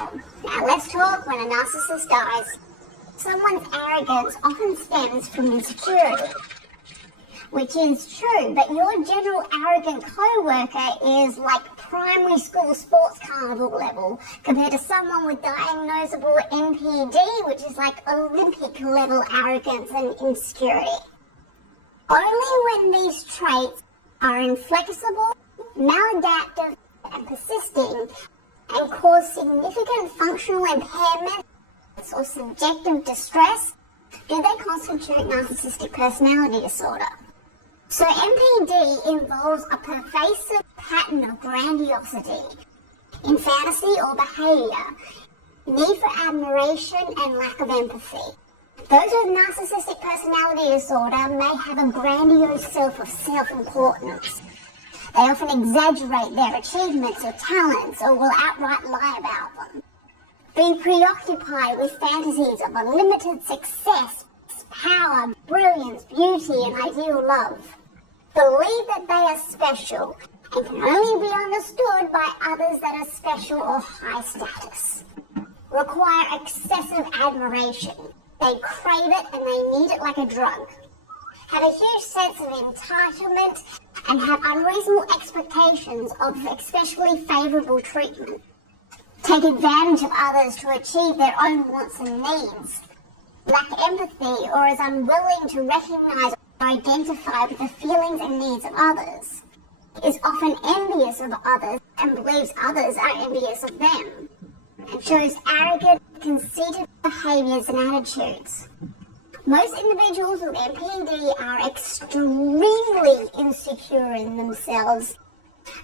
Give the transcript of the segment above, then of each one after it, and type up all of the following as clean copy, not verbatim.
Now let's talk when a narcissist dies. Someone's arrogance often stems from insecurity, which is true, but your general arrogant co-worker is like primary school sports carnival level compared to someone with diagnosable NPD, which is like Olympic level arrogance and insecurity. Only when these traits are inflexible, maladaptive, and persisting, and cause significant functional impairment or subjective distress, do they constitute narcissistic personality disorder. So NPD involves a pervasive pattern of grandiosity in fantasy or behaviour, need for admiration and lack of empathy. Those with narcissistic personality disorder may have a grandiose self of self-importance. They often exaggerate their achievements or talents or will outright lie about them. Be preoccupied with fantasies of unlimited success, power, brilliance, beauty, and ideal love. Believe that they are special and can only be understood by others that are special or high status. Require excessive admiration. They crave it and they need it like a drug. Have a huge sense of entitlement and have unreasonable expectations of especially favourable treatment. Take advantage of others to achieve their own wants and needs. Lack empathy or is unwilling to recognise or identify with the feelings and needs of others. Is often envious of others and believes others are envious of them. And shows arrogant, conceited behaviours and attitudes. Most individuals with NPD are extremely insecure in themselves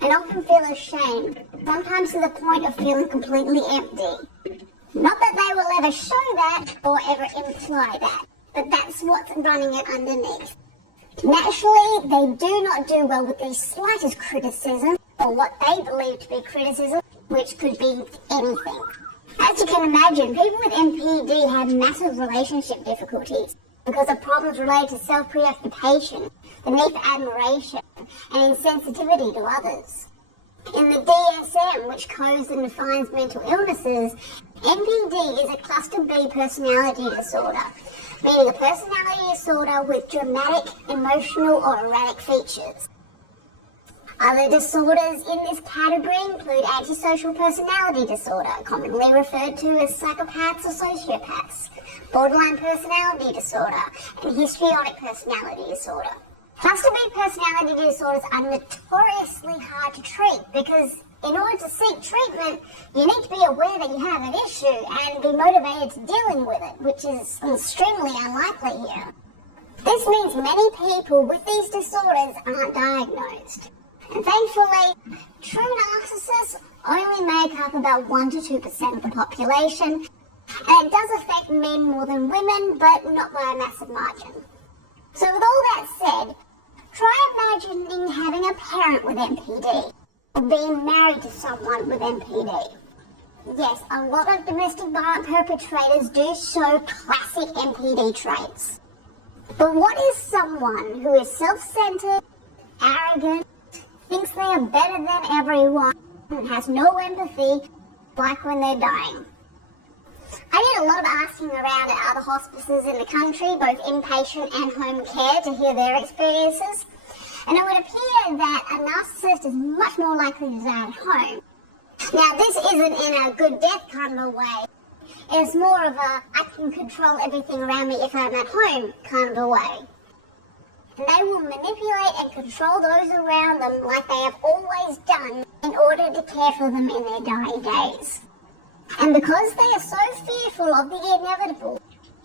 and often feel ashamed, sometimes to the point of feeling completely empty. Not that they will ever show that or ever imply that, but that's what's running it underneath. Naturally, they do not do well with the slightest criticism or what they believe to be criticism, which could be anything. As you can imagine, people with NPD have massive relationship difficulties because of problems related to self-preoccupation, the need for admiration, and insensitivity to others. In the DSM, which codes and defines mental illnesses, NPD is a cluster B personality disorder, meaning a personality disorder with dramatic, emotional, or erratic features. Other disorders in this category include antisocial personality disorder, commonly referred to as psychopaths or sociopaths, borderline personality disorder, and histrionic personality disorder. Cluster B personality disorders are notoriously hard to treat because in order to seek treatment, you need to be aware that you have an issue and be motivated to dealing with it, which is extremely unlikely here. This means many people with these disorders aren't diagnosed. And thankfully, true narcissists only make up about 1 to 2% of the population, and it does affect men more than women, but not by a massive margin. So with all that said, try imagining having a parent with NPD, or being married to someone with NPD. Yes, a lot of domestic violence perpetrators do show classic NPD traits. But what is someone who is self-centered, arrogant, thinks they are better than everyone, and has no empathy, like when they're dying? I did a lot of asking around at other hospices in the country, both inpatient and home care, to hear their experiences. And it would appear that a narcissist is much more likely to die at home. Now, this isn't in a good death kind of a way. It's more of a, I can control everything around me if I'm at home kind of a way. And they will manipulate and control those around them like they have always done in order to care for them in their dying days. And because they are so fearful of the inevitable,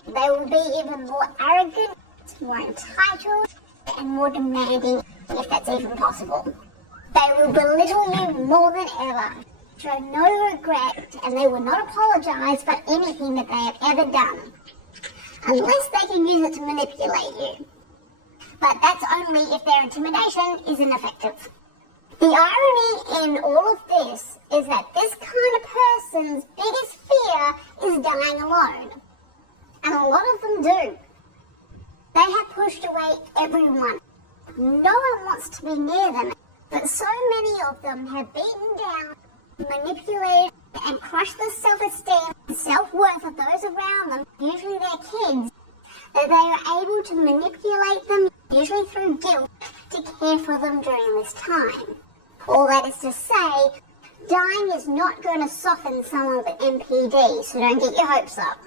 they will be even more arrogant, more entitled, and more demanding, if that's even possible. They will belittle you more than ever, show no regret, and they will not apologise for anything that they have ever done, unless they can use it to manipulate you. But that's only if their intimidation isn't effective. The irony in all of this is that this kind of person's biggest fear is dying alone. And a lot of them do. They have pushed away everyone. No one wants to be near them, but so many of them have beaten down, manipulated, and crushed the self-esteem that they are able to manipulate them, usually through guilt, to care for them during this time. All that is to say, dying is not going to soften someone with MPD, so don't get your hopes up.